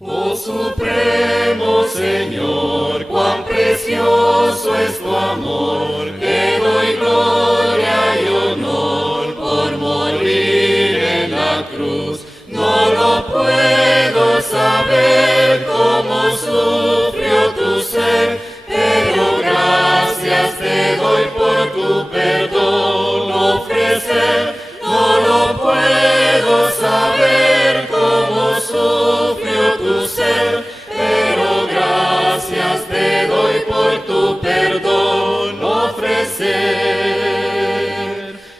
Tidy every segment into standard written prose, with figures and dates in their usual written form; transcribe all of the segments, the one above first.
Oh Supremo Señor, cuán precioso es tu amor, te doy gloria y honor por morir en la cruz. No lo puedo saber cómo sufrió tu ser, pero gracias te doy por tu perdón ofrecer. No lo puedo saber cómo sufrió tu ser, pero gracias te doy por tu perdón ofrecer.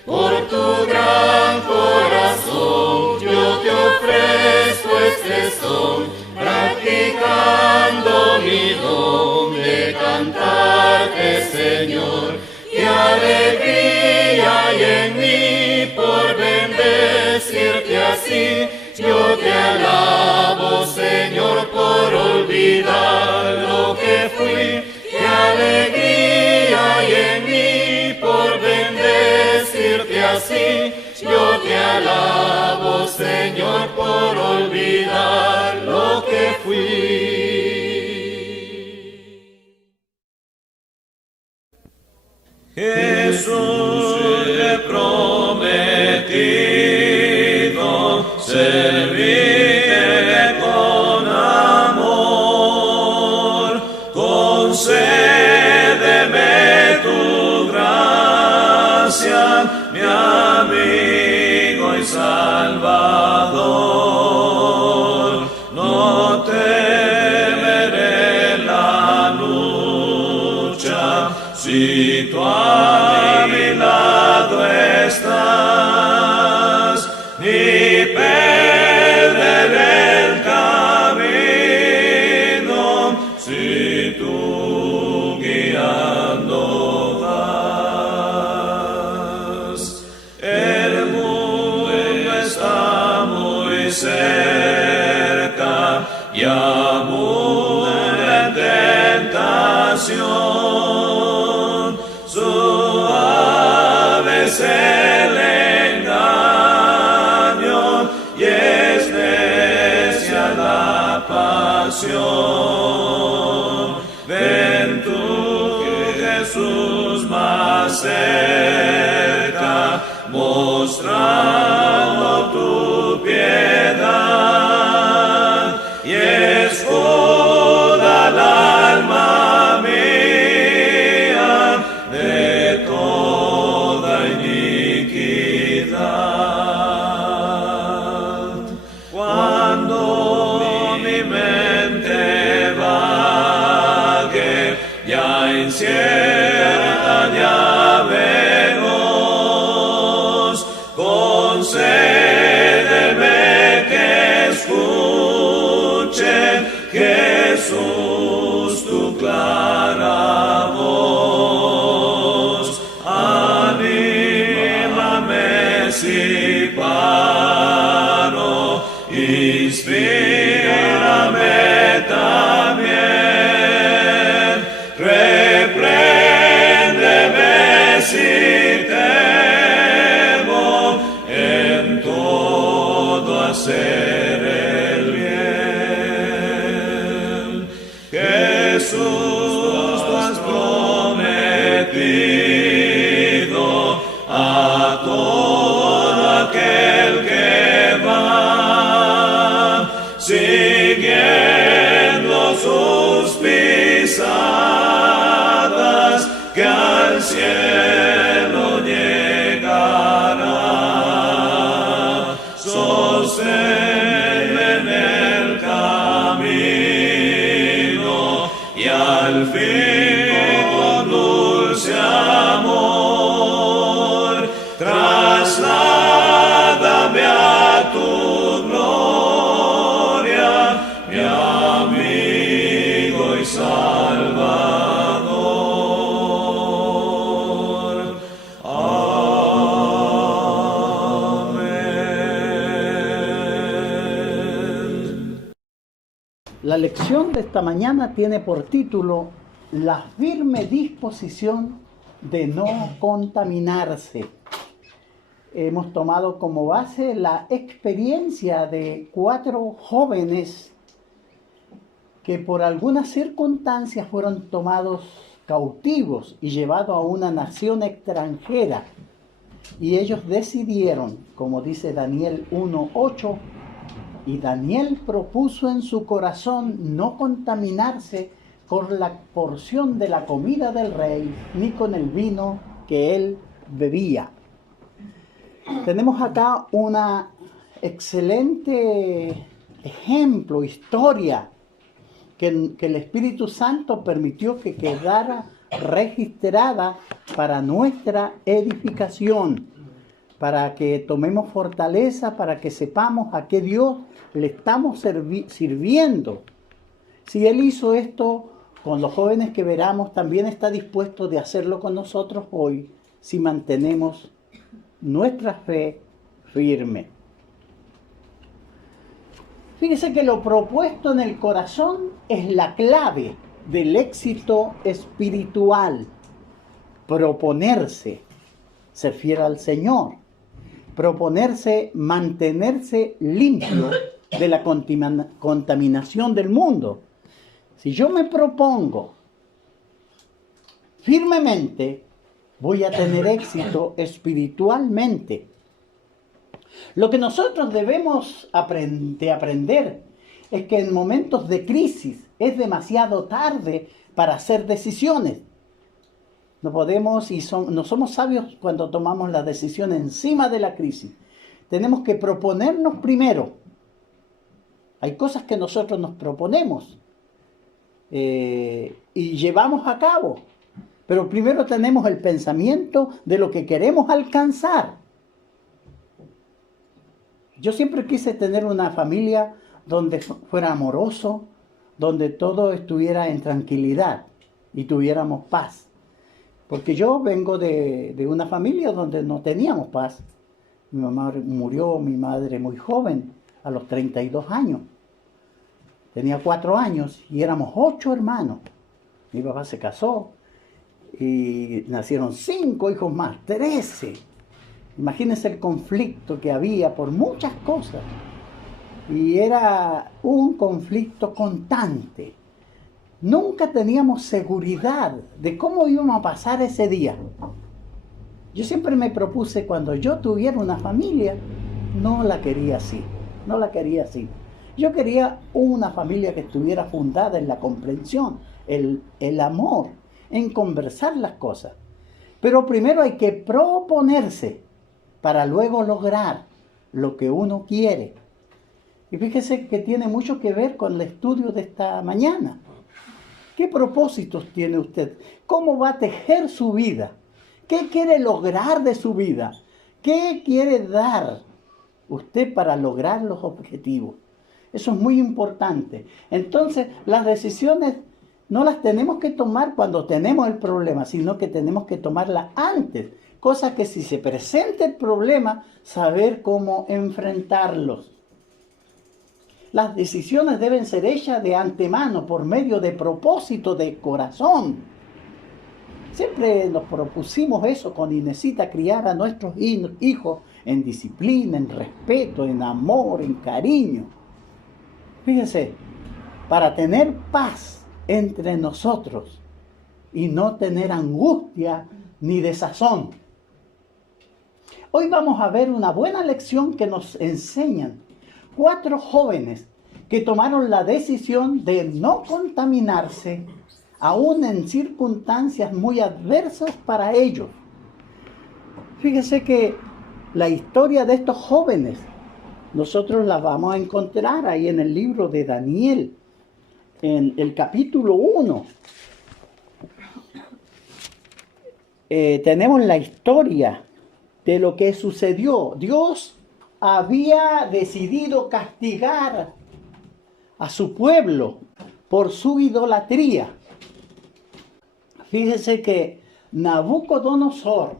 Por tu gran corazón yo te ofrezco este son, practicando mi don de cantarte, Señor. ¡Qué alegría hay en mí por bendecirte así! Yo te alabo, Señor, por olvidar lo que fui. ¡Qué alegría hay en mí por bendecirte así! Yo te alabo, Señor, por olvidar lo que fui. Jesús te he prometido servirte con amor, concédeme tu gracia, mi amigo y Salvador. No temeré la lucha si tú a mi lado estás, ni perderé el camino si tú guiando vas. El mundo está muy cerca y abunda en tentación. Suave es el engaño y es necia la pasión. Ven tú, Jesús, más cerca, mostrando tu piedad, y escuda al alma mía de toda iniquidad. Cuando mi mente vague, ya incierta, ya veloz, concédeme que escuche, Jesús, tu clara voz. Anímame si paro, inspírame también, repréndeme si temo, en todo hacer el bien. Jesús, tú has prometido a todo aquel que va siguiendo sus pisadas, que al cielo llegará. Sosténme en el camino y al fin con dulce amor trasládame a tu gloria, mi amigo y Salvador. Amén. La lección de esta mañana tiene por título La firme disposición de no contaminarse. Hemos tomado como base la experiencia de 4 jóvenes que por algunas circunstancias fueron tomados cautivos y llevados a una nación extranjera. Y ellos decidieron, como dice Daniel 1:8, y Daniel propuso en su corazón no contaminarse con la porción de la comida del rey, ni con el vino que él bebía. Tenemos acá una excelente ejemplo, historia, que el Espíritu Santo permitió que quedara registrada para nuestra edificación, para que tomemos fortaleza, para que sepamos a qué Dios le estamos sirviendo. Si Él hizo esto con los jóvenes que veramos, también está dispuesto de hacerlo con nosotros hoy, si mantenemos nuestra fe firme. Fíjese que lo propuesto en el corazón es la clave del éxito espiritual. Proponerse ser fiel al Señor. Proponerse mantenerse limpio de la contaminación del mundo. Si yo me propongo firmemente, voy a tener éxito espiritualmente. Lo que nosotros debemos aprender es que en momentos de crisis es demasiado tarde para hacer decisiones. No podemos no somos sabios cuando tomamos la decisión encima de la crisis. Tenemos que proponernos primero. Hay cosas que nosotros nos proponemos y llevamos a cabo. Pero primero tenemos el pensamiento de lo que queremos alcanzar. Yo siempre quise tener una familia donde fuera amoroso, donde todo estuviera en tranquilidad y tuviéramos paz. Porque yo vengo de una familia donde no teníamos paz. Mi mamá murió, mi madre muy joven, a los 32 años. Tenía 4 años y éramos 8 hermanos. Mi papá se casó y nacieron 5 hijos más, 13. Imagínense el conflicto que había por muchas cosas. Y era un conflicto constante. Nunca teníamos seguridad de cómo íbamos a pasar ese día. Yo siempre me propuse, cuando yo tuviera una familia, no la quería así. Yo quería una familia que estuviera fundada en la comprensión, el amor, en conversar las cosas. Pero primero hay que proponerse para luego lograr lo que uno quiere. Y fíjese que tiene mucho que ver con el estudio de esta mañana. ¿Qué propósitos tiene usted? ¿Cómo va a tejer su vida? ¿Qué quiere lograr de su vida? ¿Qué quiere dar usted para lograr los objetivos? Eso es muy importante. Entonces, las decisiones no las tenemos que tomar cuando tenemos el problema, sino que tenemos que tomarlas antes. Cosa que si se presenta el problema, saber cómo enfrentarlos. Las decisiones deben ser hechas de antemano por medio de propósito de corazón. Siempre nos propusimos eso con Inesita, criar a nuestros hijos en disciplina, en respeto, en amor, en cariño. Fíjese, para tener paz entre nosotros y no tener angustia ni desazón. Hoy vamos a ver una buena lección que nos enseñan 4 jóvenes que tomaron la decisión de no contaminarse, aún en circunstancias muy adversas para ellos. Fíjese que la historia de estos jóvenes, nosotros la vamos a encontrar ahí en el libro de Daniel, en el capítulo 1. Tenemos la historia de lo que sucedió. Dios había decidido castigar a su pueblo por su idolatría. Fíjese que Nabucodonosor,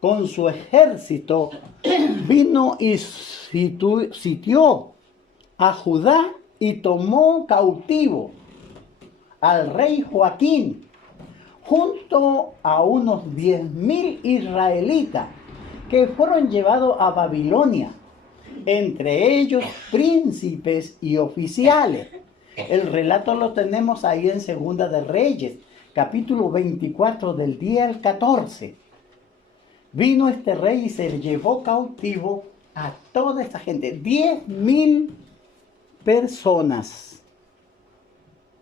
con su ejército, vino y sitió a Judá y tomó cautivo al rey Joaquín, junto a unos 10,000 israelitas que fueron llevados a Babilonia, entre ellos príncipes y oficiales. El relato lo tenemos ahí en Segunda de Reyes, capítulo 24, del 10 al 14. Vino este rey y se llevó cautivo a toda esta gente, 10.000 personas.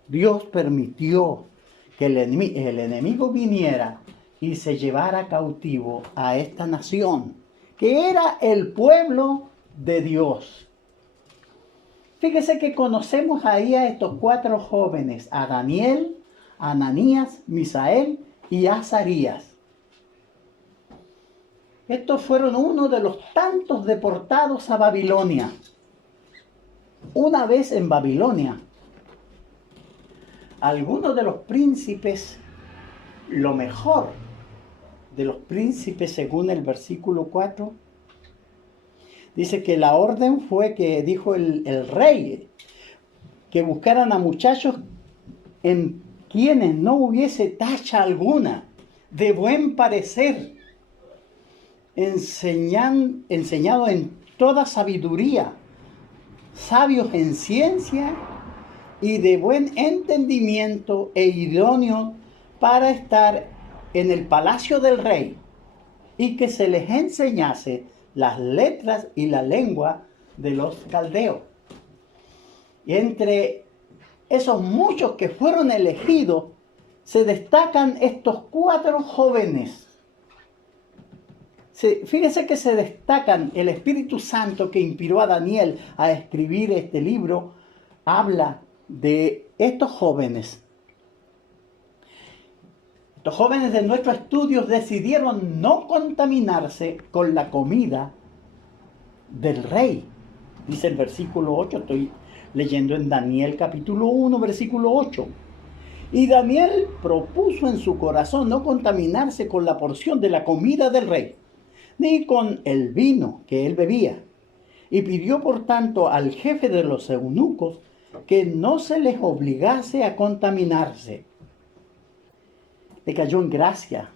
Dios permitió que el enemigo viniera y se llevara cautivo a esta nación, que era el pueblo de Dios. Fíjese que conocemos ahí a estos 4 jóvenes, a Daniel, Ananías, Misael y Azarías. Estos fueron uno de los tantos deportados a Babilonia. Una vez en Babilonia, algunos de los príncipes, lo mejor de los príncipes según el versículo 4, dice que la orden fue que dijo el rey que buscaran a muchachos en quienes no hubiese tacha alguna, de buen parecer, enseñado en toda sabiduría, sabios en ciencia y de buen entendimiento e idóneos para estar en el palacio del rey, y que se les enseñase las letras y la lengua de los caldeos. Y entre esos muchos que fueron elegidos, se destacan estos 4 jóvenes. Fíjese que se destacan. El Espíritu Santo que inspiró a Daniel a escribir este libro habla de estos jóvenes. Los jóvenes de nuestros estudios decidieron no contaminarse con la comida del rey. Dice el versículo 8, estoy leyendo en Daniel capítulo 1, versículo 8. Y Daniel propuso en su corazón no contaminarse con la porción de la comida del rey, ni con el vino que él bebía. Y pidió por tanto al jefe de los eunucos que no se les obligase a contaminarse. Le cayó en gracia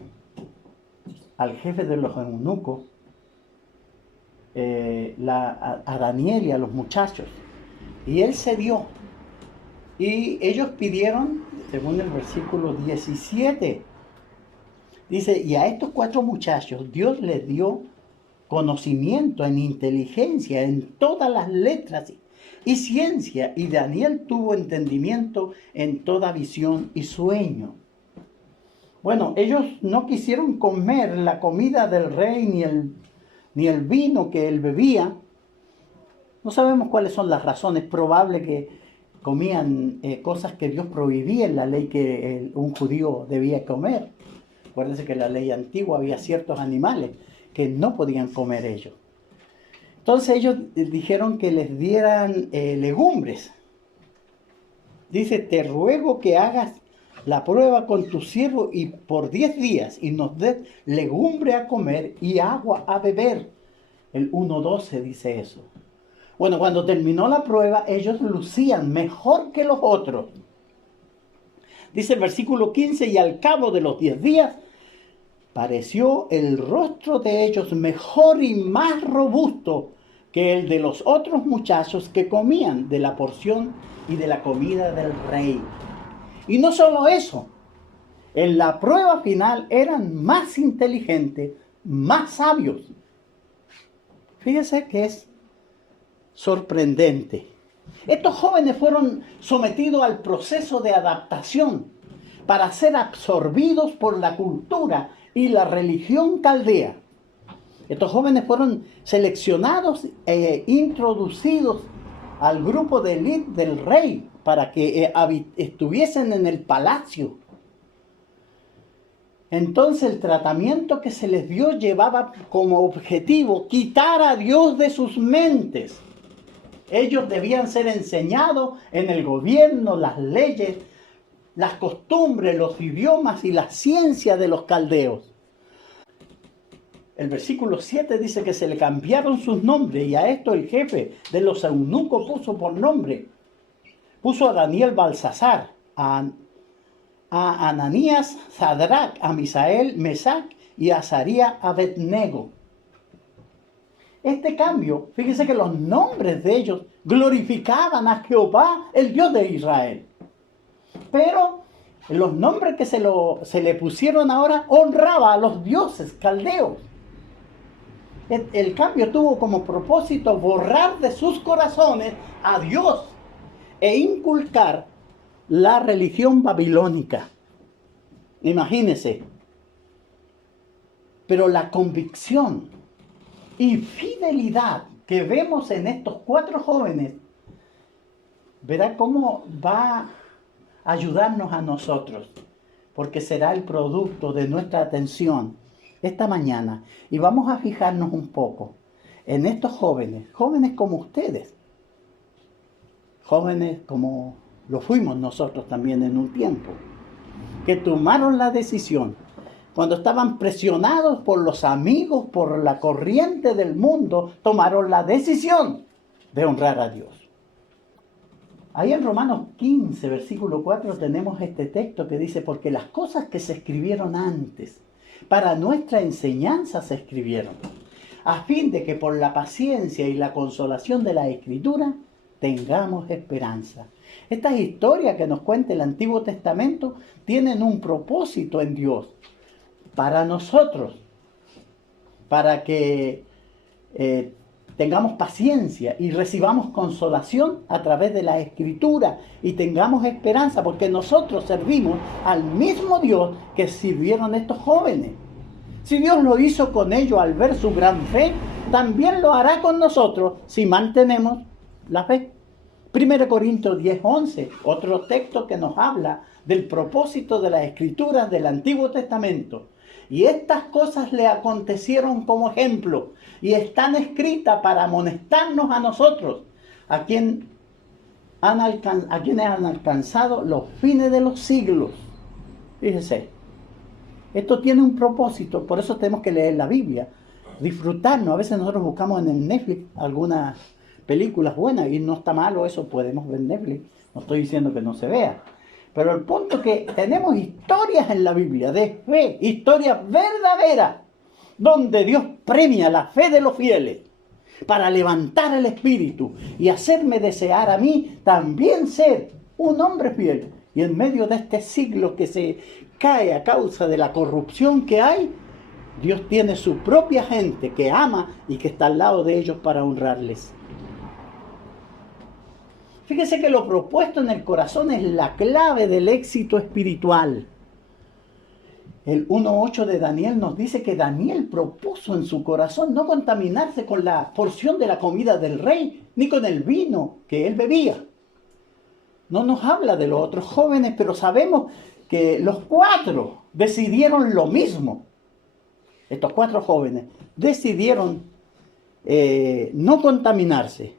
al jefe de los eunucos, a Daniel y a los muchachos. Y él cedió. Y ellos pidieron, según el versículo 17, dice, y a estos 4 muchachos Dios les dio conocimiento en inteligencia, en todas las letras y ciencia. Y Daniel tuvo entendimiento en toda visión y sueño. Bueno, ellos no quisieron comer la comida del rey ni el vino que él bebía. No sabemos cuáles son las razones. Probable que comían cosas que Dios prohibía en la ley que un judío debía comer. Acuérdense que en la ley antigua había ciertos animales que no podían comer ellos. Entonces ellos dijeron que les dieran legumbres. Dice, te ruego que hagas la prueba con tu siervo y por 10 días y nos des legumbre a comer y agua a beber. El 1:12 dice eso. Bueno, cuando terminó la prueba, ellos lucían mejor que los otros. Dice el versículo 15, y al cabo de los 10 días, pareció el rostro de ellos mejor y más robusto que el de los otros muchachos que comían de la porción y de la comida del rey. Y no solo eso, en la prueba final eran más inteligentes, más sabios. Fíjese que es sorprendente. Estos jóvenes fueron sometidos al proceso de adaptación para ser absorbidos por la cultura y la religión caldea. Estos jóvenes fueron seleccionados e introducidos al grupo de élite del rey para que estuviesen en el palacio. Entonces el tratamiento que se les dio llevaba como objetivo quitar a Dios de sus mentes. Ellos debían ser enseñados en el gobierno, las leyes, las costumbres, los idiomas y la ciencia de los caldeos. El versículo 7 dice que se le cambiaron sus nombres y a esto el jefe de los eunucos puso por nombre. Puso a Daniel Balsasar, a Ananías Sadrach, a Misael Mesac y a Azarías Abednego. Este cambio, fíjese que los nombres de ellos glorificaban a Jehová, el Dios de Israel. Pero los nombres que se le pusieron ahora honraba a los dioses caldeos. El cambio tuvo como propósito borrar de sus corazones a Dios e inculcar la religión babilónica. Imagínense. Pero la convicción y fidelidad que vemos en estos 4 jóvenes, verá cómo va a ayudarnos a nosotros, porque será el producto de nuestra atención esta mañana. Y vamos a fijarnos un poco en estos jóvenes, jóvenes como ustedes, jóvenes como lo fuimos nosotros también en un tiempo, que tomaron la decisión cuando estaban presionados por los amigos, por la corriente del mundo, tomaron la decisión de honrar a Dios. Ahí en Romanos 15, versículo 4, tenemos este texto que dice: porque las cosas que se escribieron antes, para nuestra enseñanza se escribieron, a fin de que por la paciencia y la consolación de la Escritura tengamos esperanza. Estas historias que nos cuenta el Antiguo Testamento tienen un propósito en Dios para nosotros, para que tengamos paciencia y recibamos consolación a través de la Escritura y tengamos esperanza, porque nosotros servimos al mismo Dios que sirvieron estos jóvenes. Si Dios lo hizo con ellos al ver su gran fe, también lo hará con nosotros si mantenemos la fe. 1 Corintios 10:11, otro texto que nos habla del propósito de las Escrituras del Antiguo Testamento. Y estas cosas le acontecieron como ejemplo y están escritas para amonestarnos a nosotros, a quienes han alcanzado los fines de los siglos. Fíjese, esto tiene un propósito, por eso tenemos que leer la Biblia, disfrutarnos. A veces nosotros buscamos en el Netflix algunas películas buenas y no está malo eso, podemos ver Netflix, no estoy diciendo que no se vea. Pero el punto es que tenemos historias en la Biblia de fe, historias verdaderas, donde Dios premia la fe de los fieles para levantar el espíritu y hacerme desear a mí también ser un hombre fiel. Y en medio de este siglo que se cae a causa de la corrupción que hay, Dios tiene su propia gente que ama y que está al lado de ellos para honrarles. Fíjese que lo propuesto en el corazón es la clave del éxito espiritual. El 1:8 de Daniel nos dice que Daniel propuso en su corazón no contaminarse con la porción de la comida del rey, ni con el vino que él bebía. No nos habla de los otros jóvenes, pero sabemos que los 4 decidieron lo mismo. Estos 4 jóvenes decidieron no contaminarse.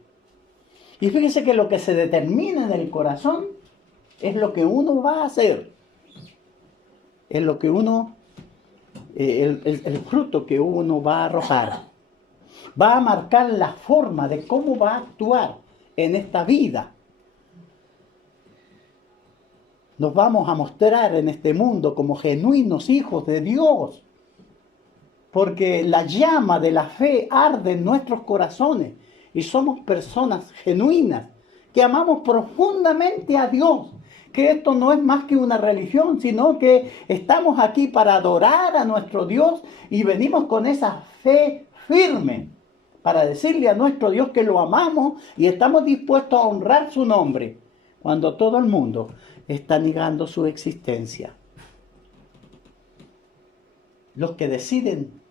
Y fíjese que lo que se determina en el corazón es lo que uno va a hacer. Es lo que uno, el fruto que uno va a arrojar. Va a marcar la forma de cómo va a actuar en esta vida. Nos vamos a mostrar en este mundo como genuinos hijos de Dios. Porque la llama de la fe arde en nuestros corazones. Y somos personas genuinas, que amamos profundamente a Dios, que esto no es más que una religión, sino que estamos aquí para adorar a nuestro Dios y venimos con esa fe firme para decirle a nuestro Dios que lo amamos y estamos dispuestos a honrar su nombre, cuando todo el mundo está negando su existencia. Los que deciden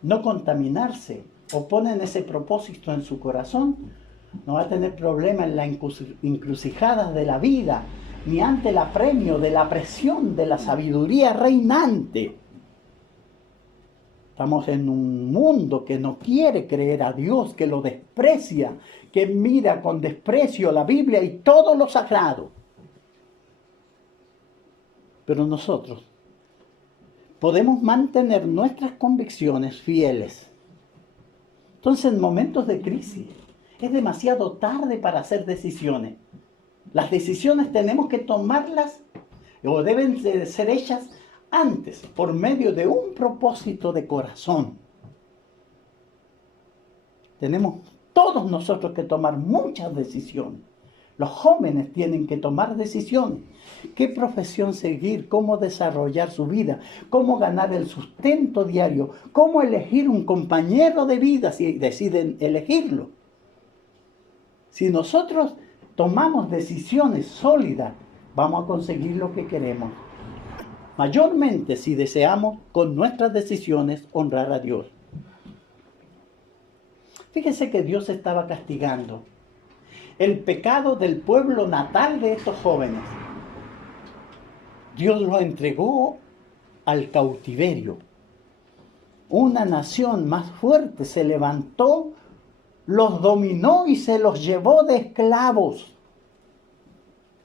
no contaminarse o ponen ese propósito en su corazón, no va a tener problema en las encrucijadas de la vida, ni ante el apremio de la presión de la sabiduría reinante. Estamos en un mundo que no quiere creer a Dios, que lo desprecia, que mira con desprecio la Biblia y todo lo sagrado. Pero nosotros podemos mantener nuestras convicciones fieles. Entonces, en momentos de crisis, es demasiado tarde para hacer decisiones. Las decisiones tenemos que tomarlas, o deben de ser hechas antes, por medio de un propósito de corazón. tenemos todos nosotros que tomar muchas decisiones. Los jóvenes tienen que tomar decisiones. ¿Qué profesión seguir? ¿Cómo desarrollar su vida? ¿Cómo ganar el sustento diario? ¿Cómo elegir un compañero de vida si deciden elegirlo? Si nosotros tomamos decisiones sólidas, vamos a conseguir lo que queremos. Mayormente si deseamos con nuestras decisiones honrar a Dios. Fíjense que Dios estaba castigando el pecado del pueblo natal de estos jóvenes. Dios los entregó al cautiverio. Una nación más fuerte se levantó, los dominó y se los llevó de esclavos.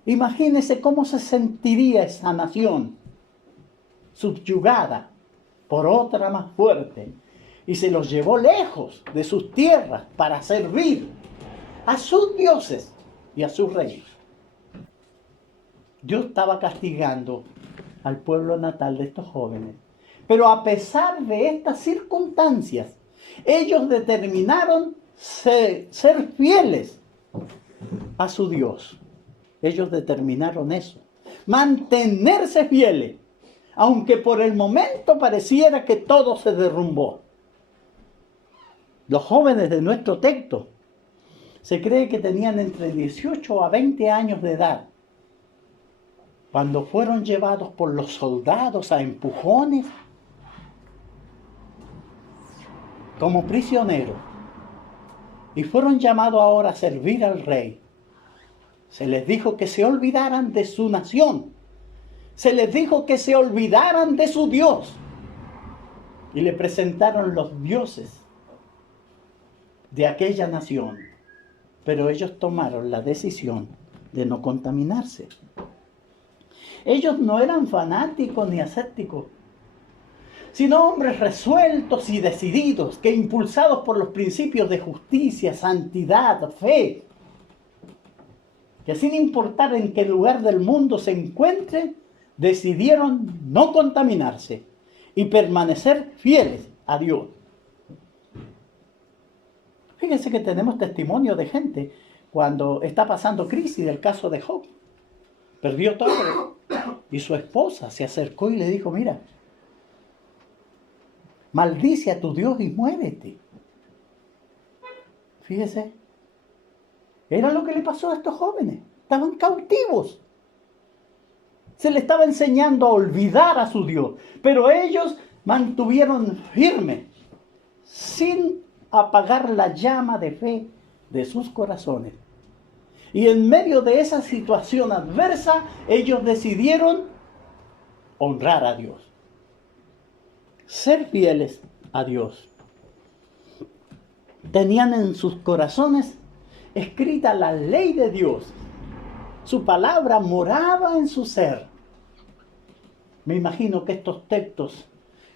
Imagínense cómo se sentiría esa nación, subyugada por otra más fuerte, y se los llevó lejos de sus tierras para servir a sus dioses y a sus reyes. Dios estaba castigando al pueblo natal de estos jóvenes. Pero a pesar de estas circunstancias, ellos determinaron ser fieles a su Dios. Ellos determinaron eso. Mantenerse fieles, aunque por el momento pareciera que todo se derrumbó. Los jóvenes de nuestro texto se cree que tenían entre 18 a 20 años de edad cuando fueron llevados por los soldados a empujones como prisioneros y fueron llamados ahora a servir al rey. Se les dijo que se olvidaran de su nación, se les dijo que se olvidaran de su Dios y le presentaron los dioses de aquella nación, pero ellos tomaron la decisión de no contaminarse. Ellos no eran fanáticos ni ascéticos, sino hombres resueltos y decididos, que impulsados por los principios de justicia, santidad, fe, que sin importar en qué lugar del mundo se encuentren, decidieron no contaminarse y permanecer fieles a Dios. Fíjense que tenemos testimonio de gente cuando está pasando crisis, del caso de Job. Perdió todo y su esposa se acercó y le dijo, mira, maldice a tu Dios y muérete. Fíjese, era lo que le pasó a estos jóvenes. Estaban cautivos. Se le estaba enseñando a olvidar a su Dios, pero ellos mantuvieron firme, sin apagar la llama de fe de sus corazones. Y en medio de esa situación adversa, ellos decidieron honrar a Dios, ser fieles a Dios. Tenían en sus corazones escrita la ley de Dios. Su palabra moraba en su ser. Me imagino que estos textos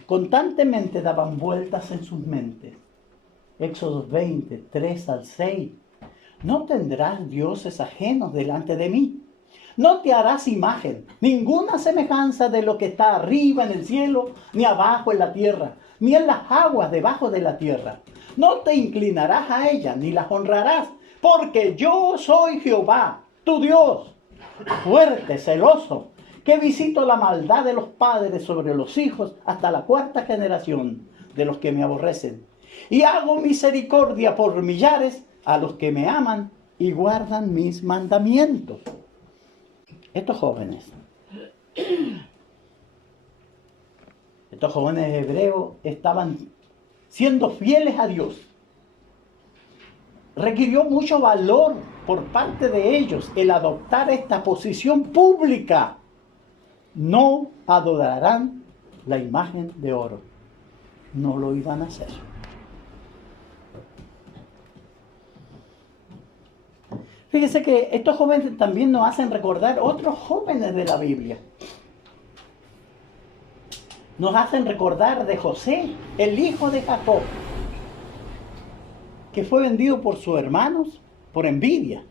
constantemente daban vueltas en sus mentes. Éxodo 20, 3 al 6. No tendrás dioses ajenos delante de mí. No te harás imagen, ninguna semejanza de lo que está arriba en el cielo, ni abajo en la tierra, ni en las aguas debajo de la tierra. No te inclinarás a ellas, ni las honrarás, porque yo soy Jehová, tu Dios, fuerte, celoso, que visito la maldad de los padres sobre los hijos hasta la 4ª generación de los que me aborrecen. Y hago misericordia por millares a los que me aman y guardan mis mandamientos. Estos jóvenes hebreos estaban siendo fieles a Dios. Requirió mucho valor por parte de ellos el adoptar esta posición pública. No adorarán la imagen de oro. No lo iban a hacer. Fíjese que estos jóvenes también nos hacen recordar otros jóvenes de la Biblia. Nos hacen recordar de José, el hijo de Jacob, que fue vendido por sus hermanos por envidia.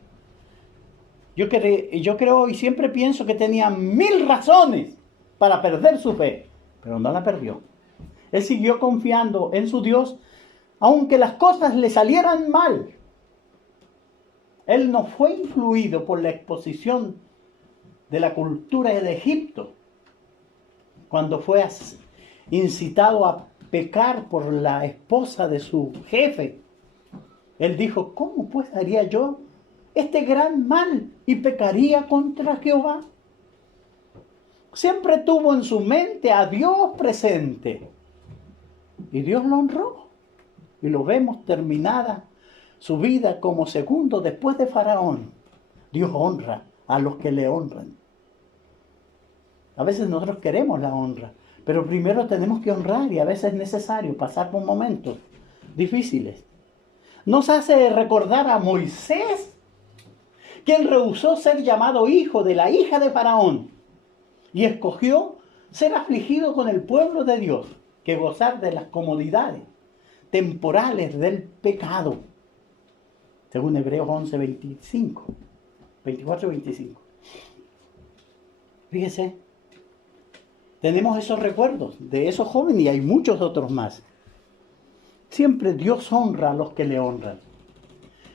Yo creo y siempre pienso que tenía 1000 razones para perder su fe, pero no la perdió. Él siguió confiando en su Dios aunque las cosas le salieran mal, él no fue influido por la exposición de la cultura de Egipto, cuando fue incitado a pecar por la esposa de su jefe. Él dijo, ¿cómo pues haría yo este gran mal y pecaría contra Jehová? Siempre tuvo en su mente a Dios presente. Y Dios lo honró. Y lo vemos terminada su vida como segundo después de Faraón. Dios honra a los que le honran. A veces nosotros queremos la honra, pero primero tenemos que honrar y a veces es necesario pasar por momentos difíciles. Nos hace recordar a Moisés, quien rehusó ser llamado hijo de la hija de Faraón y escogió ser afligido con el pueblo de Dios que gozar de las comodidades temporales del pecado, según Hebreos 11, 24, 25. Fíjese, tenemos esos recuerdos de esos jóvenes y hay muchos otros más. Siempre Dios honra a los que le honran.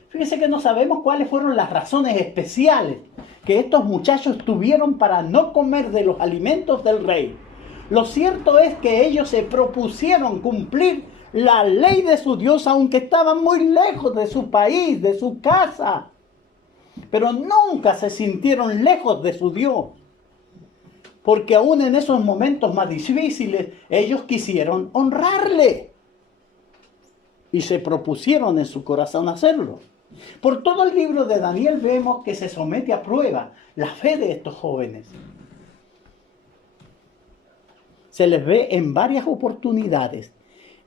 Fíjese que no sabemos cuáles fueron las razones especiales que estos muchachos tuvieron para no comer de los alimentos del rey. Lo cierto es que ellos se propusieron cumplir la ley de su Dios, aunque estaban muy lejos de su país, de su casa. Pero nunca se sintieron lejos de su Dios. Porque aún en esos momentos más difíciles, ellos quisieron honrarle. Y se propusieron en su corazón hacerlo. Por todo el libro de Daniel vemos que se somete a prueba la fe de estos jóvenes. Se les ve en varias oportunidades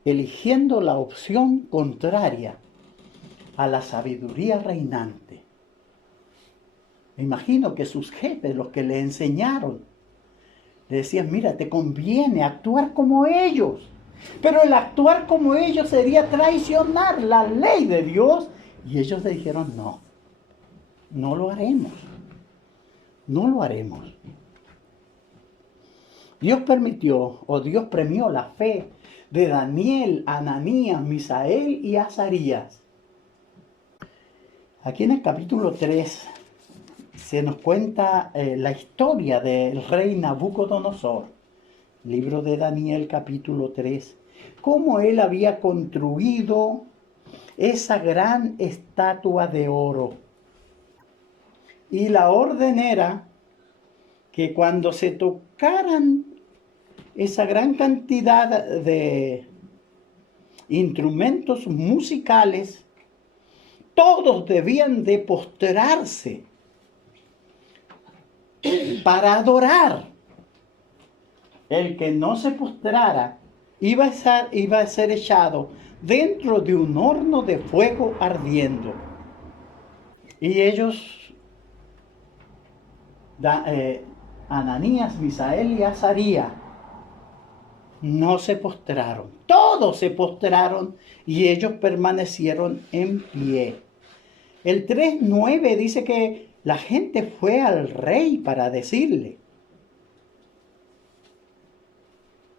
eligiendo la opción contraria a la sabiduría reinante. Me imagino que sus jefes, los que le enseñaron, le decían, mira, te conviene actuar como ellos. Pero el actuar como ellos sería traicionar la ley de Dios. Y ellos le dijeron, no, no lo haremos. No lo haremos. Dios permitió, o Dios premió la fe de Daniel, Ananías, Misael y Azarías. Aquí en el capítulo 3 se nos cuenta la historia del rey Nabucodonosor. Libro de Daniel, capítulo 3. Cómo él había construido esa gran estatua de oro. Y la orden era que cuando se tocaran esa gran cantidad de instrumentos musicales, todos debían de postrarse para adorar. El que no se postrara iba a ser echado dentro de un horno de fuego ardiendo. Y ellos, Ananías, Misael y Azarías, no se postraron. Todos se postraron y ellos permanecieron en pie. El 3:9 dice que la gente fue al rey para decirle.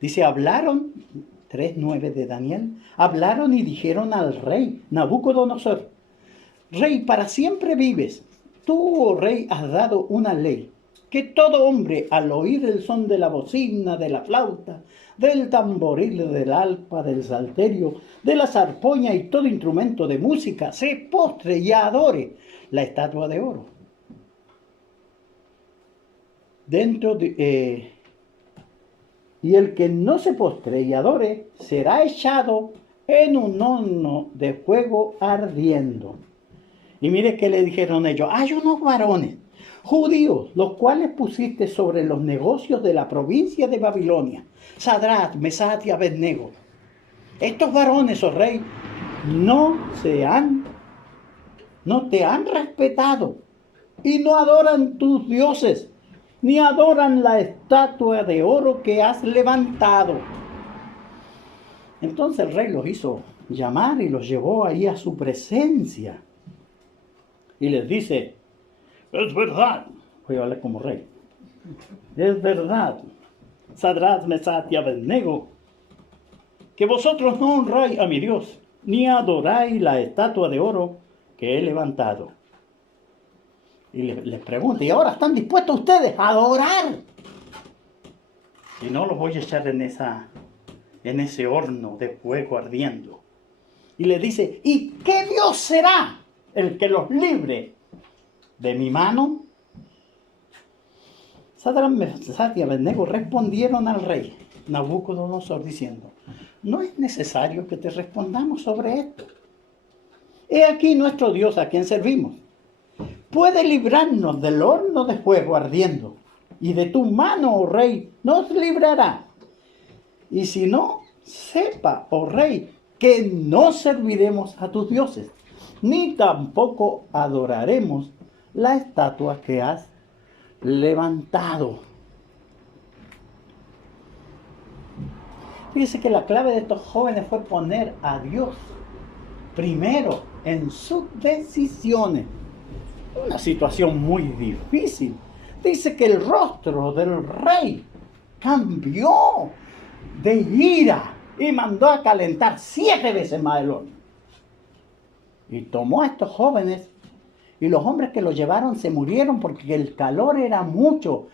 Dice, hablaron, 3:9 de Daniel, hablaron y dijeron al rey Nabucodonosor, rey, para siempre vives. Tú, oh rey, has dado una ley, que todo hombre al oír el son de la bocina, de la flauta, del tamboril, del arpa, del salterio, de la zarpoña y todo instrumento de música, se postre y adore la estatua de oro. Y el que no se postre y adore será echado en un horno de fuego ardiendo. Y mire que le dijeron ellos, hay unos varones judíos, los cuales pusiste sobre los negocios de la provincia de Babilonia, Sadrach, Mesach y Abednego. Estos varones, oh rey, no te han respetado y no adoran tus dioses, ni adoran la estatua de oro que has levantado. Entonces el rey los hizo llamar y los llevó ahí a su presencia. Y les dice, es verdad, voy a hablar como rey, es verdad, Sadrach, Mesach y Abednego, que vosotros no honráis a mi Dios, ni adoráis la estatua de oro que he levantado. Y les pregunta, ¿y ahora están dispuestos ustedes a adorar? Y no los voy a echar en ese horno de fuego ardiendo. Y le dice, ¿y qué Dios será el que los libre de mi mano? Sadrach, Mesach y Abednego respondieron al rey Nabucodonosor diciendo, no es necesario que te respondamos sobre esto. He aquí nuestro Dios a quien servimos. Puede librarnos del horno de fuego ardiendo, y de tu mano, oh rey, nos librará. Y si no, sepa, oh rey, que no serviremos a tus dioses, ni tampoco adoraremos la estatua que has levantado. Fíjese que la clave de estos jóvenes fue poner a Dios primero en sus decisiones. Una situación muy difícil. Dice que el rostro del rey cambió de ira y mandó a calentar 7 veces más el horno. Y tomó a estos jóvenes, y los hombres que los llevaron se murieron porque el calor era mucho,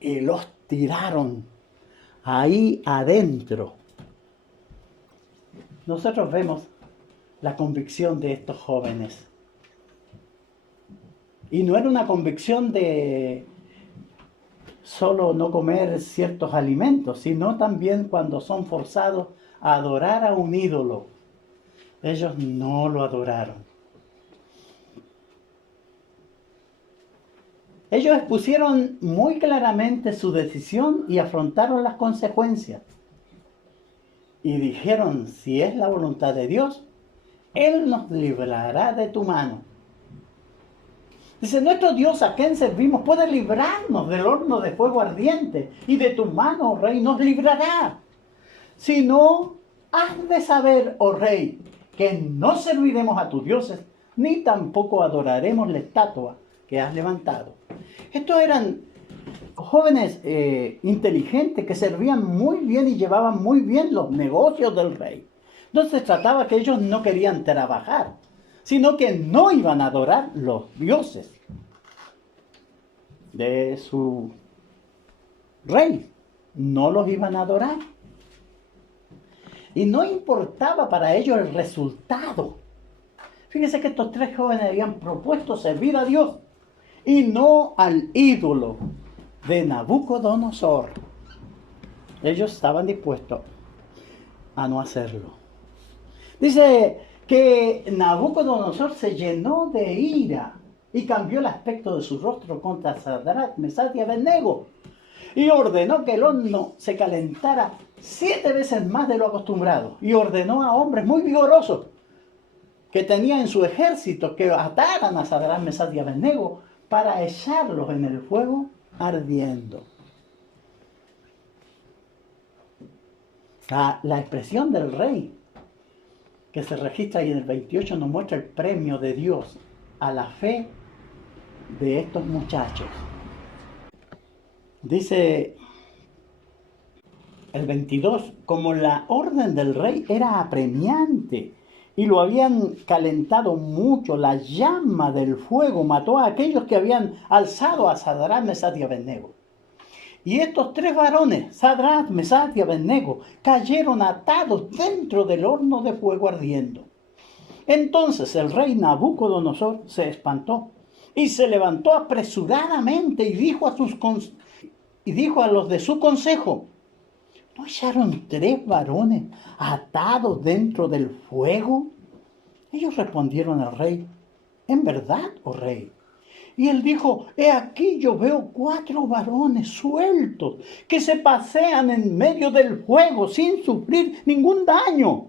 y los tiraron ahí adentro. Nosotros vemos la convicción de estos jóvenes. Y no era una convicción de solo no comer ciertos alimentos, sino también cuando son forzados a adorar a un ídolo. Ellos no lo adoraron. Ellos expusieron muy claramente su decisión y afrontaron las consecuencias. Y dijeron, si es la voluntad de Dios, Él nos librará de tu mano. Dice, nuestro Dios a quien servimos puede librarnos del horno de fuego ardiente, y de tu mano, oh rey, nos librará. Si no, has de saber, oh rey, que no serviremos a tus dioses, ni tampoco adoraremos la estatua que has levantado. Estos eran jóvenes inteligentes que servían muy bien y llevaban muy bien los negocios del rey. Entonces trataba que ellos no querían trabajar, sino que no iban a adorar los dioses de su rey. No los iban a adorar. Y no importaba para ellos el resultado. Fíjense que estos 3 jóvenes habían propuesto servir a Dios y no al ídolo de Nabucodonosor. Ellos estaban dispuestos a no hacerlo. Dice que Nabucodonosor se llenó de ira y cambió el aspecto de su rostro contra Sadrach, Mesach y Abednego, y ordenó que el horno se calentara 7 veces más de lo acostumbrado, y ordenó a hombres muy vigorosos que tenía en su ejército que ataran a Sadrach, Mesach y Abednego para echarlos en el fuego ardiendo. La expresión del rey que se registra ahí en el 28 nos muestra el premio de Dios a la fe de estos muchachos. Dice el 22, como la orden del rey era apremiante y lo habían calentado mucho, la llama del fuego mató a aquellos que habían alzado a Sadrach, Mesach y Abednego. Y estos 3 varones, Sadrach, Mesach y Abednego, cayeron atados dentro del horno de fuego ardiendo. Entonces el rey Nabucodonosor se espantó y se levantó apresuradamente y dijo a los de su consejo, ¿no echaron 3 varones atados dentro del fuego? Ellos respondieron al rey, ¿en verdad, oh rey? Y él dijo, he aquí yo veo 4 varones sueltos que se pasean en medio del fuego sin sufrir ningún daño.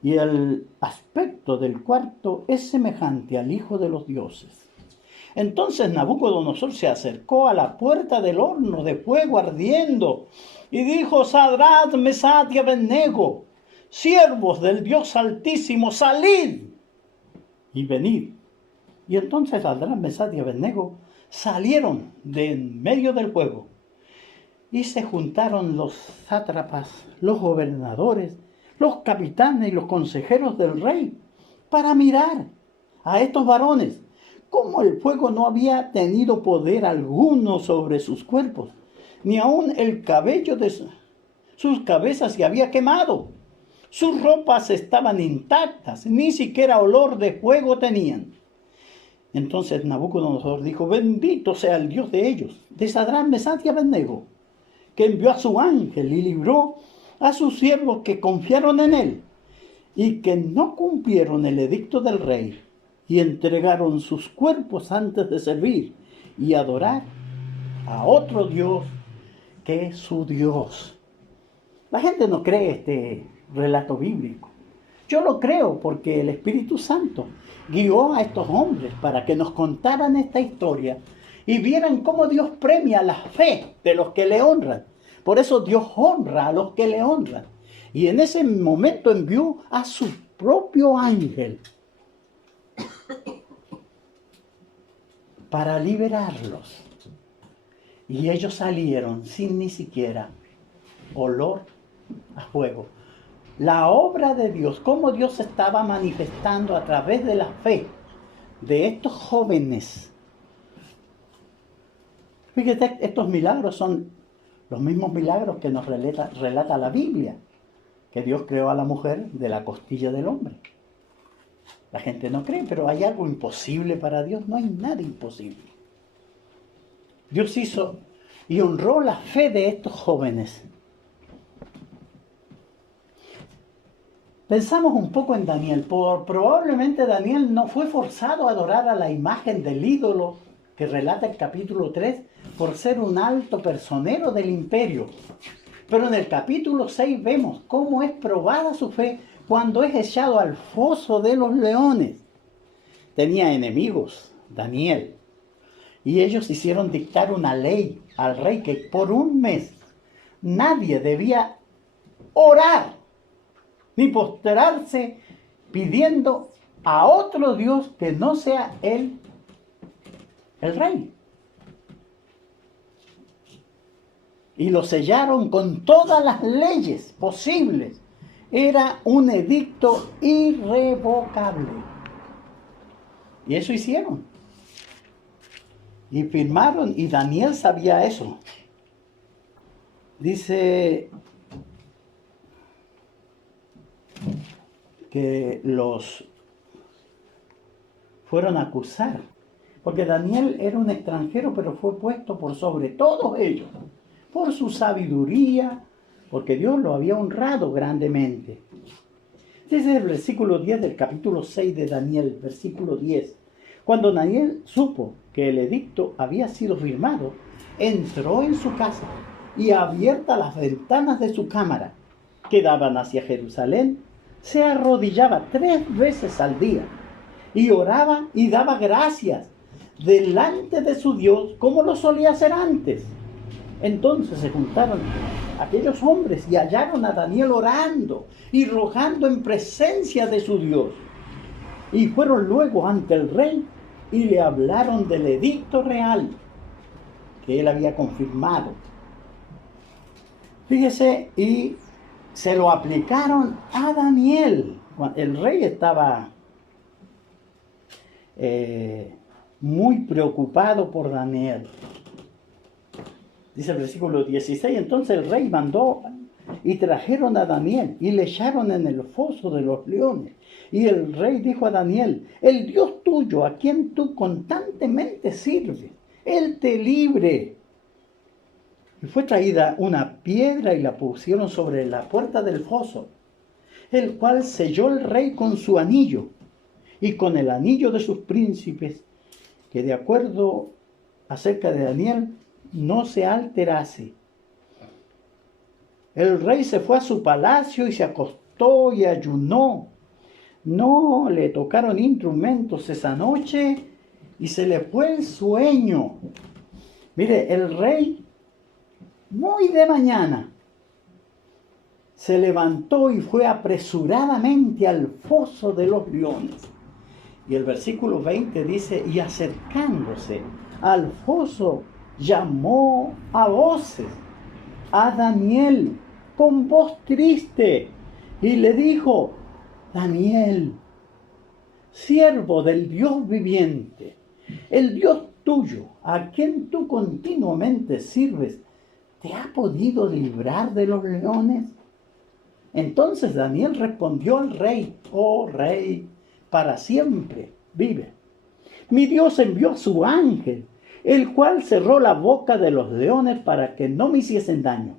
Y el aspecto del cuarto es semejante al Hijo de los dioses. Entonces Nabucodonosor se acercó a la puerta del horno de fuego ardiendo y dijo, Sadrach, Mesach y Abednego, siervos del Dios Altísimo, salid y venid. Y entonces Sadrach, Mesach y Abednego salieron de en medio del fuego. Y se juntaron los sátrapas, los gobernadores, los capitanes y los consejeros del rey para mirar a estos varones, como el fuego no había tenido poder alguno sobre sus cuerpos, ni aun el cabello de sus cabezas se había quemado. Sus ropas estaban intactas, ni siquiera olor de fuego tenían. Entonces Nabucodonosor dijo: bendito sea el Dios de ellos, de Sadrach, Mesach y Abednego, que envió a su ángel y libró a sus siervos que confiaron en él y que no cumplieron el edicto del rey y entregaron sus cuerpos antes de servir y adorar a otro Dios que es su Dios. La gente no cree este relato bíblico. Yo lo creo porque el Espíritu Santo guió a estos hombres para que nos contaran esta historia y vieran cómo Dios premia la fe de los que le honran. Por eso Dios honra a los que le honran. Y en ese momento envió a su propio ángel para liberarlos. Y ellos salieron sin ni siquiera olor a fuego. La obra de Dios, cómo Dios se estaba manifestando a través de la fe de estos jóvenes. Fíjate, estos milagros son los mismos milagros que nos relata la Biblia, que Dios creó a la mujer de la costilla del hombre. La gente no cree, pero hay algo imposible para Dios. No hay nada imposible. Dios hizo y honró la fe de estos jóvenes. Pensamos un poco en Daniel. Probablemente Daniel no fue forzado a adorar a la imagen del ídolo que relata el capítulo 3 por ser un alto personero del imperio. Pero en el capítulo 6 vemos cómo es probada su fe cuando es echado al foso de los leones. Tenía enemigos, Daniel, y ellos hicieron dictar una ley al rey que por un mes nadie debía orar ni postrarse pidiendo a otro Dios que no sea él, el rey. Y lo sellaron con todas las leyes posibles. Era un edicto irrevocable. Y eso hicieron. Y firmaron, y Daniel sabía eso. Dice que los fueron a acusar, porque Daniel era un extranjero, pero fue puesto por sobre todos ellos, por su sabiduría, porque Dios lo había honrado grandemente. Dice el versículo 10 del capítulo 6 de Daniel, versículo 10. Cuando Daniel supo que el edicto había sido firmado, entró en su casa y abiertas las ventanas de su cámara, que daban hacia Jerusalén, se arrodillaba 3 veces al día y oraba y daba gracias delante de su Dios como lo solía hacer antes. Entonces se juntaron aquellos hombres y hallaron a Daniel orando y rogando en presencia de su Dios. Y fueron luego ante el rey y le hablaron del edicto real que él había confirmado. Fíjese, y se lo aplicaron a Daniel. El rey estaba muy preocupado por Daniel. Dice el versículo 16, entonces el rey mandó y trajeron a Daniel y le echaron en el foso de los leones. Y el rey dijo a Daniel: el Dios tuyo, a quien tú constantemente sirves, Él te libre. Y fue traída una piedra y la pusieron sobre la puerta del foso, el cual selló el rey con su anillo y con el anillo de sus príncipes, que de acuerdo acerca de Daniel no se alterase. El rey se fue a su palacio y se acostó y ayunó. No le tocaron instrumentos esa noche y se le fue el sueño. Mire, el rey muy de mañana se levantó y fue apresuradamente al foso de los leones. Y el versículo 20 dice: y acercándose al foso, llamó a voces a Daniel con voz triste y le dijo: Daniel, siervo del Dios viviente, el Dios tuyo, a quien tú continuamente sirves, ¿te ha podido librar de los leones? Entonces Daniel respondió al rey: oh rey, para siempre vive. Mi Dios envió a su ángel, el cual cerró la boca de los leones para que no me hiciesen daño,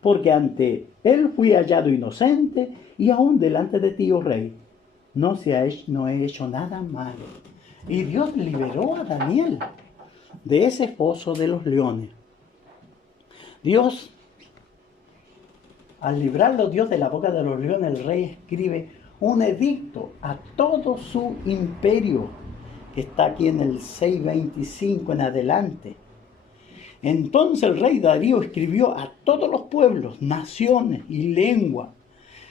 porque ante él fui hallado inocente, y aún delante de ti, oh rey, no he hecho nada malo. Y Dios liberó a Daniel de ese foso de los leones. Al librarlo Dios de la boca de los leones, el rey escribe un edicto a todo su imperio, que está aquí en el 625 en adelante. Entonces el rey Darío escribió a todos los pueblos, naciones y lenguas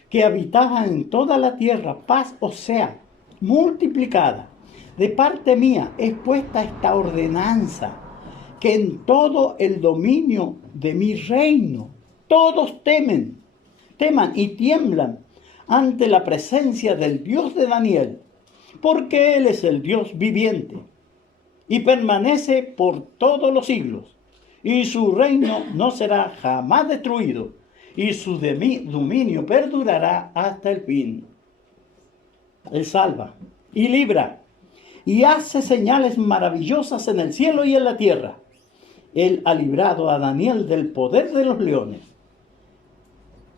que habitaban en toda la tierra: paz os sea multiplicada. De parte mía es puesta esta ordenanza, que en todo el dominio de mi reino todos teman y tiemblan ante la presencia del Dios de Daniel, porque Él es el Dios viviente y permanece por todos los siglos, y su reino no será jamás destruido, y su dominio perdurará hasta el fin. Él salva y libra y hace señales maravillosas en el cielo y en la tierra. Él ha librado a Daniel del poder de los leones.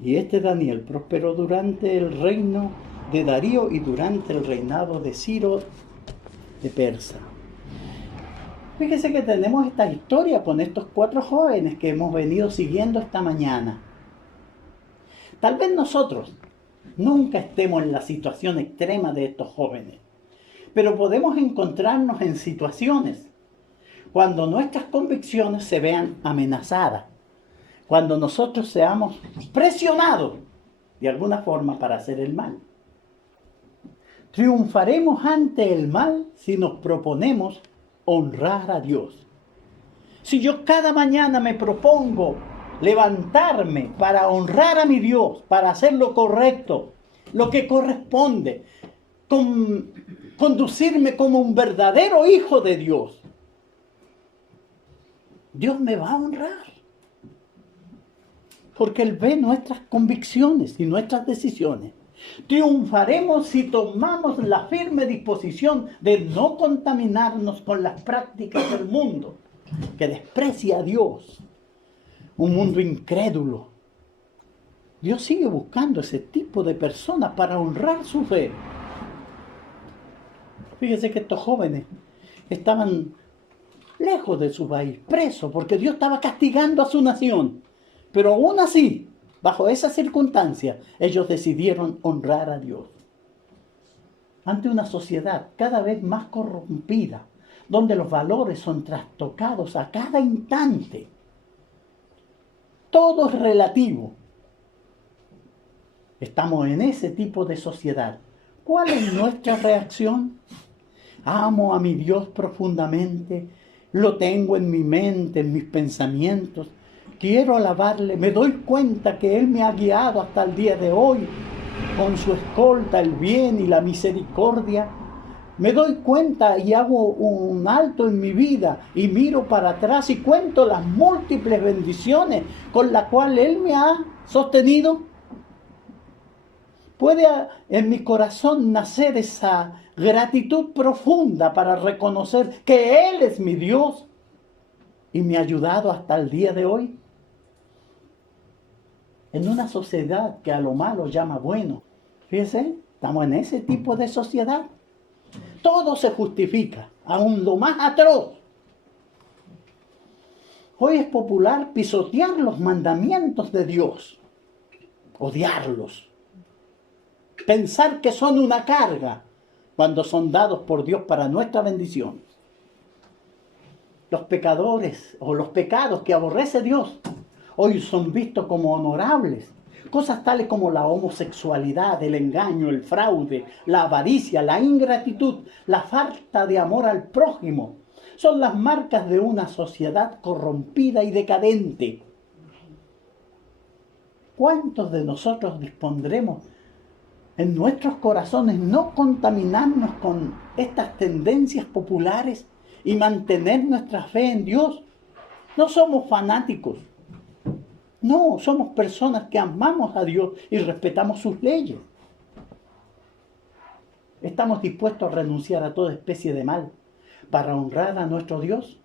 Y este Daniel prosperó durante el reino de Darío y durante el reinado de Ciro de Persa. Fíjese que tenemos esta historia con estos 4 jóvenes que hemos venido siguiendo esta mañana. Tal vez nosotros nunca estemos en la situación extrema de estos jóvenes, pero podemos encontrarnos en situaciones cuando nuestras convicciones se vean amenazadas, cuando nosotros seamos presionados de alguna forma para hacer el mal. Triunfaremos ante el mal si nos proponemos honrar a Dios. Si yo cada mañana me propongo levantarme para honrar a mi Dios, para hacer lo correcto, lo que corresponde, conducirme como un verdadero hijo de Dios, Dios me va a honrar. Porque Él ve nuestras convicciones y nuestras decisiones. Triunfaremos si tomamos la firme disposición de no contaminarnos con las prácticas del mundo, que desprecia a Dios. Un mundo incrédulo. Dios sigue buscando ese tipo de personas para honrar su fe. Fíjese que estos jóvenes estaban lejos de su país, presos, porque Dios estaba castigando a su nación. Pero aún así, bajo esas circunstancias, ellos decidieron honrar a Dios. Ante una sociedad cada vez más corrompida, donde los valores son trastocados a cada instante, todo es relativo. Estamos en ese tipo de sociedad. ¿Cuál es nuestra reacción? Amo a mi Dios profundamente, lo tengo en mi mente, en mis pensamientos. Quiero alabarle, me doy cuenta que Él me ha guiado hasta el día de hoy con su escolta, el bien y la misericordia. Me doy cuenta y hago un alto en mi vida y miro para atrás y cuento las múltiples bendiciones con las cuales Él me ha sostenido. Puede en mi corazón nacer esa gratitud profunda para reconocer que Él es mi Dios y me ha ayudado hasta el día de hoy. En una sociedad que a lo malo llama bueno. Fíjese, estamos en ese tipo de sociedad. Todo se justifica, aun lo más atroz. Hoy es popular pisotear los mandamientos de Dios, odiarlos, pensar que son una carga cuando son dados por Dios para nuestra bendición. Los pecadores o los pecados que aborrece Dios hoy son vistos como honorables. Cosas tales como la homosexualidad, el engaño, el fraude, la avaricia, la ingratitud, la falta de amor al prójimo, son las marcas de una sociedad corrompida y decadente. ¿Cuántos de nosotros dispondremos en nuestros corazones, no contaminarnos con estas tendencias populares y mantener nuestra fe en Dios. No somos fanáticos. No, somos personas que amamos a Dios y respetamos sus leyes. ¿Estamos dispuestos a renunciar a toda especie de mal para honrar a nuestro Dios?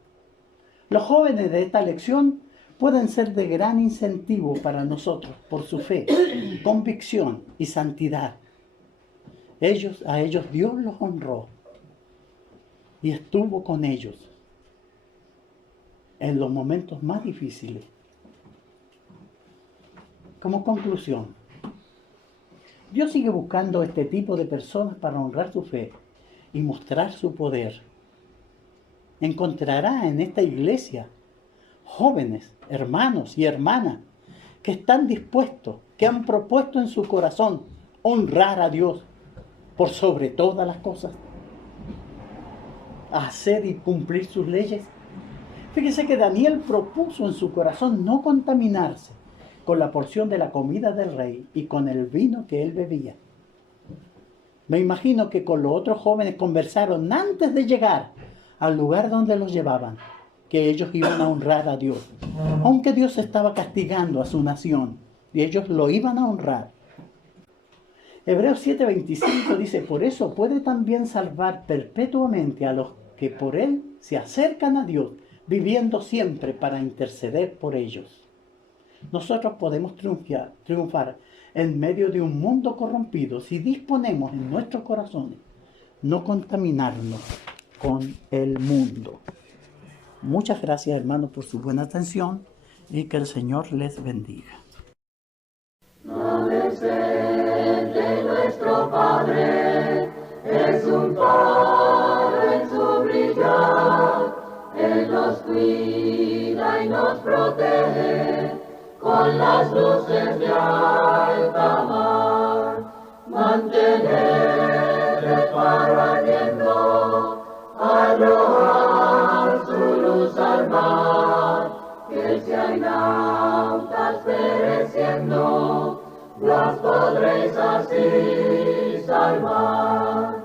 Los jóvenes de esta lección pueden ser de gran incentivo para nosotros por su fe, convicción y santidad. A ellos Dios los honró y estuvo con ellos en los momentos más difíciles. Como conclusión, Dios sigue buscando este tipo de personas para honrar su fe y mostrar su poder. Encontrará en esta iglesia jóvenes, hermanos y hermanas que están dispuestos, que han propuesto en su corazón honrar a Dios por sobre todas las cosas, hacer y cumplir sus leyes. Fíjese que Daniel propuso en su corazón no contaminarse con la porción de la comida del rey y con el vino que él bebía. Me imagino que con los otros jóvenes conversaron antes de llegar al lugar donde los llevaban, que ellos iban a honrar a Dios, aunque Dios estaba castigando a su nación, y ellos lo iban a honrar. Hebreos 7:25 dice, por eso puede también salvar perpetuamente a los que por él se acercan a Dios, viviendo siempre para interceder por ellos. Nosotros podemos triunfar en medio de un mundo corrompido si disponemos en nuestros corazones no contaminarnos con el mundo. Muchas gracias, hermanos, por su buena atención y que el Señor les bendiga. Adolescente nuestro Padre es un faro en su brillar. Él nos cuida y nos protege con las luces de alta mar. Mantener el faro ardiendo, arrojar su luz al mar, que si hay náutas pereciendo, los podréis así salvar.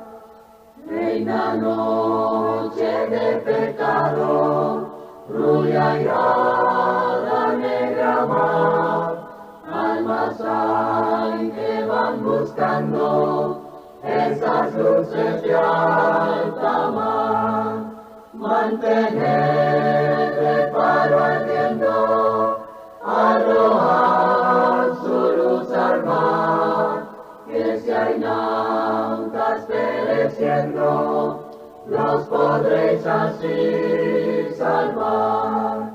Reina noche de pecado, rubia airada, negra mar, almas hay que van buscando esas luces de alta mar. Mantener el faro ardiendo, arrojar su luz al mar, que si hay náutas pereciendo, los podréis así salvar.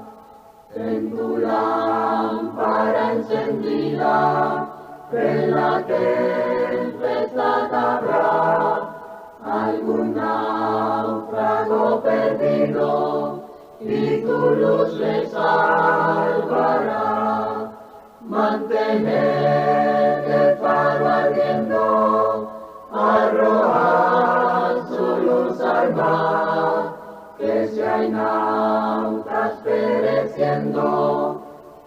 En tu lámpara encendida, en la tempestad habrá algún náufrago perdido, y tu luz le salvará. Mantener el faro ardiendo, arrojar su luz al mar, que si hay náutas pereciendo,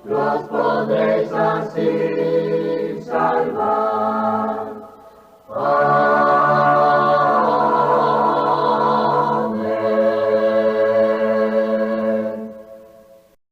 los podréis así salvar.